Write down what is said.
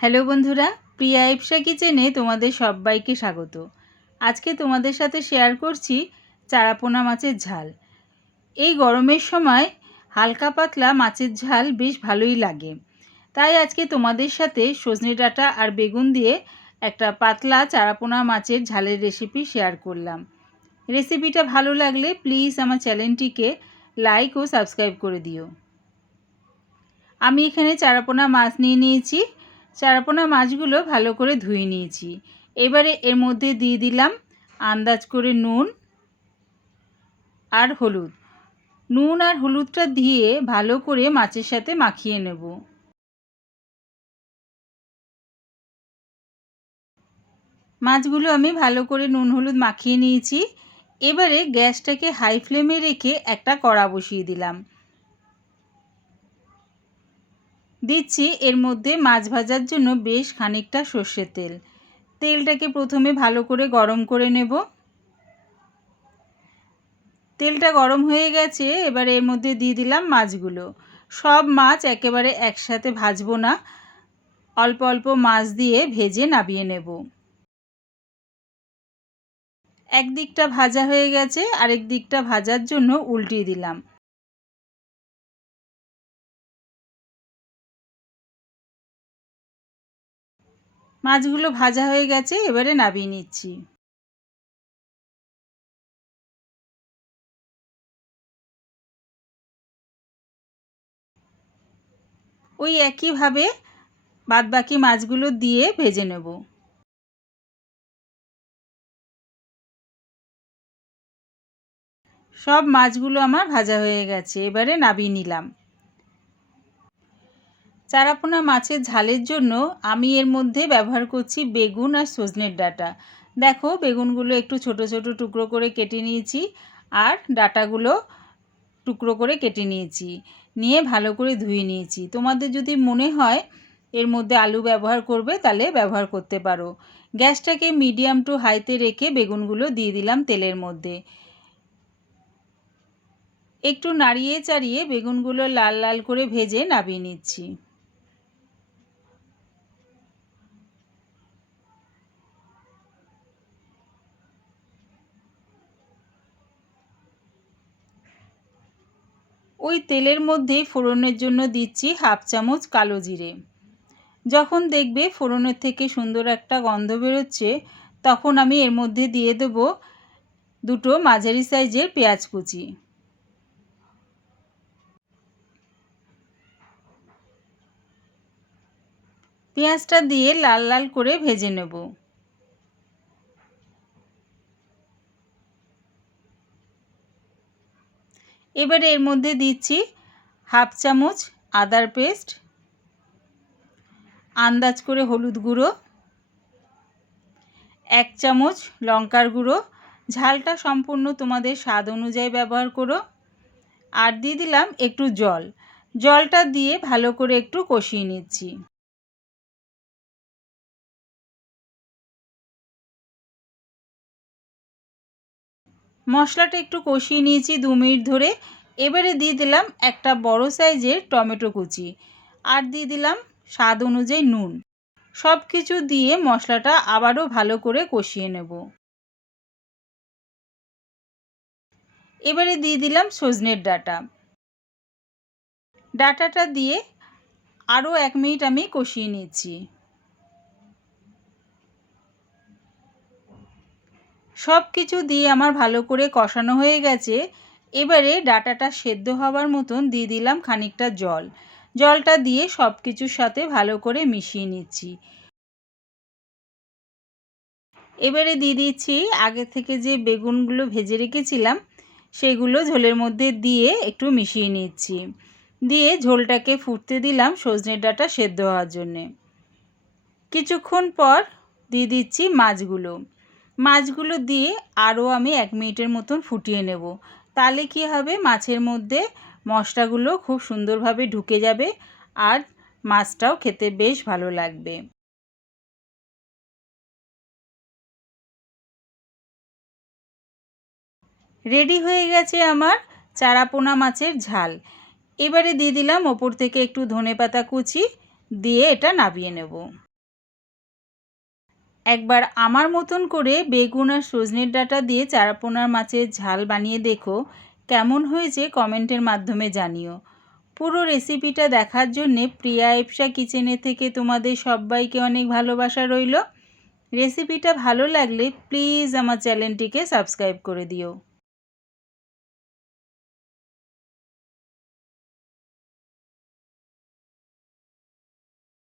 Hello বন্ধুরা, প্রিয়া ইপসা কিচেনে তোমাদের সবাইকে স্বাগত। আজকে তোমাদের সাথে শেয়ার করছি চারাপোনা মাছের ঝাল। এই গরমের সময় হালকা পাতলা মাছের ঝাল বেশ ভালোই লাগে। তাই আজকে তোমাদের সাথে সজনে ডাঁটা আর বেগুন দিয়ে একটা পাতলা চারাপোনা মাছের ঝালের রেসিপি শেয়ার করলাম। রেসিপিটা ভালো লাগলে প্লিজ আমার চ্যানেলটিকে লাইক ও সাবস্ক্রাইব করে দিও। আমি এখানে চারাপোনা মাছ নিয়ে নিয়েছি। চারাপোনা মাছগুলো ভালো করে ধুয়ে নিয়েছি। এবারে এর মধ্যে দিয়ে দিলাম আন্দাজ করে নুন আর হলুদ। নুন আর হলুদটা দিয়ে ভালো করে মাছের সাথে মাখিয়ে নেব। মাছগুলো আমি ভালো করে নুন হলুদ মাখিয়ে নিয়েছি। এবারে গ্যাসটাকে হাই ফ্লেমে রেখে একটা কড়া বসিয়ে দিলাম। দিচ্ছি এর মধ্যে মাছ ভাজার জন্য বেশ খানিকটা সর্ষের তেল। তেলটাকে প্রথমে ভালো করে গরম করে নেব। তেলটা গরম হয়ে গেছে, এবার এর মধ্যে দিয়ে দিলাম মাছগুলো। সব মাছ একেবারে একসাথে ভাজবো না, অল্প অল্প মাছ দিয়ে ভেজে নামিয়ে নেব। এক দিকটা ভাজা হয়ে গেছে, আরেক দিকটা ভাজার জন্য উল্টিয়ে দিলাম। মাছগুলো ভাজা হয়ে গেছে, এবারে নামিয়ে নিচ্ছি। ওই একইভাবে বাদবাকি মাছগুলো দিয়ে ভেজে নেব। সব মাছগুলো আমার ভাজা হয়ে গেছে, এবারে নামিয়ে নিলাম। চারাপোনা মাছের ঝালের জন্য আমি এর মধ্যে ব্যবহার করছি বেগুন আর সজনের ডাঁটা। দেখো, বেগুনগুলো একটু ছোট ছোট টুকরো করে কেটে নিয়েছি আর ডাঁটাগুলো টুকরো করে কেটে নিয়েছি, নিয়ে ভালো করে ধুয়ে নিয়েছি। তোমাদের যদি মনে হয় এর মধ্যে আলু ব্যবহার করবে তাহলে ব্যবহার করতে পারো। গ্যাসটাকে মিডিয়াম টু হাইতে রেখে বেগুনগুলো দিয়ে দিলাম তেলের মধ্যে। একটু নাড়িয়ে চাড়িয়ে বেগুনগুলো লাল লাল করে ভেজে নামিয়ে নিচ্ছি। ওই তেলের মধ্যেই ফোড়নের জন্য দিচ্ছি হাফ চামচ কালো জিরে। যখন দেখবে ফোড়নের থেকে সুন্দর একটা গন্ধ বেরোচ্ছে, তখন আমি এর মধ্যে দিয়ে দেবো দুটো মাঝারি সাইজের পেঁয়াজ কুচি। পেঁয়াজটা দিয়ে লাল লাল করে ভেজে নেব। এবারে এর মধ্যে দিচ্ছি হাফ চামচ আদার পেস্ট, আন্দাজ করে হলুদ গুঁড়ো, 1 চামচ লঙ্কার গুঁড়ো। ঝালটা সম্পূর্ণ তোমাদের স্বাদ অনুযায়ী ব্যবহার করো। আর দিয়ে দিলাম একটু জল। জলটা দিয়ে ভালো করে একটু কষিয়ে নিচ্ছি। মশলাটা একটু কষিয়ে নিয়েছি 2 মিনিট ধরে। এবারে দিয়ে দিলাম একটা বড় সাইজের টমেটো কুচি আর দিয়ে দিলাম স্বাদ অনুযায়ী নুন। সব কিছু দিয়ে মশলাটা আবারও ভালো করে কষিয়ে নেব। এবারে দিয়ে দিলাম সজনের ডাঁটা। ডাঁটাটা দিয়ে আরও 1 মিনিট আমি কষিয়ে নিচ্ছি। সব কিছু দিয়ে আমার ভালো করে কষানো হয়ে গেছে। এবারে ডাঁটাটা সেদ্ধ হওয়ার মতন দিয়ে দিলাম খানিকটা জল। জলটা দিয়ে সব কিছুর সাথে ভালো করে মিশিয়ে নিচ্ছি। এবারে দিয়ে দিচ্ছি আগে থেকে যে বেগুনগুলো ভেজে রেখেছিলাম, সেগুলো ঝোলের মধ্যে দিয়ে একটু মিশিয়ে নিচ্ছি। দিয়ে ঝোলটাকে ফুটতে দিলাম সজনে ডাঁটা সেদ্ধ হওয়ার জন্যে। কিছুক্ষণ পর দিয়ে দিচ্ছি মাছগুলো। মাছগুলো দিয়ে আরও আমি 1 মিনিটের মতন ফুটিয়ে নেব। তাহলে কি হবে, মাছের মধ্যে মশলাগুলো খুব সুন্দরভাবে ঢুকে যাবে আর মাছটাও খেতে বেশ ভালো লাগবে। রেডি হয়ে গেছে আমার চারাপোনা মাছের ঝাল। এবারে দিয়ে দিলাম ওপর থেকে একটু ধনেপাতা কুচি, দিয়ে এটা নামিয়ে নেব। একবার আমার মতন করে বেগুন আর সজনের ডাঁটা দিয়ে চারাপোনার মাছের ঝাল বানিয়ে দেখো, কেমন হয়েছে কমেন্টের মাধ্যমে জানিও। পুরো রেসিপিটা দেখার জন্যে প্রিয়া এপসা কিচেনে থেকে তোমাদের সবাইকে অনেক ভালোবাসা রইল। রেসিপিটা ভালো লাগলে প্লিজ আমার চ্যানেলটিকে সাবস্ক্রাইব করে দিও।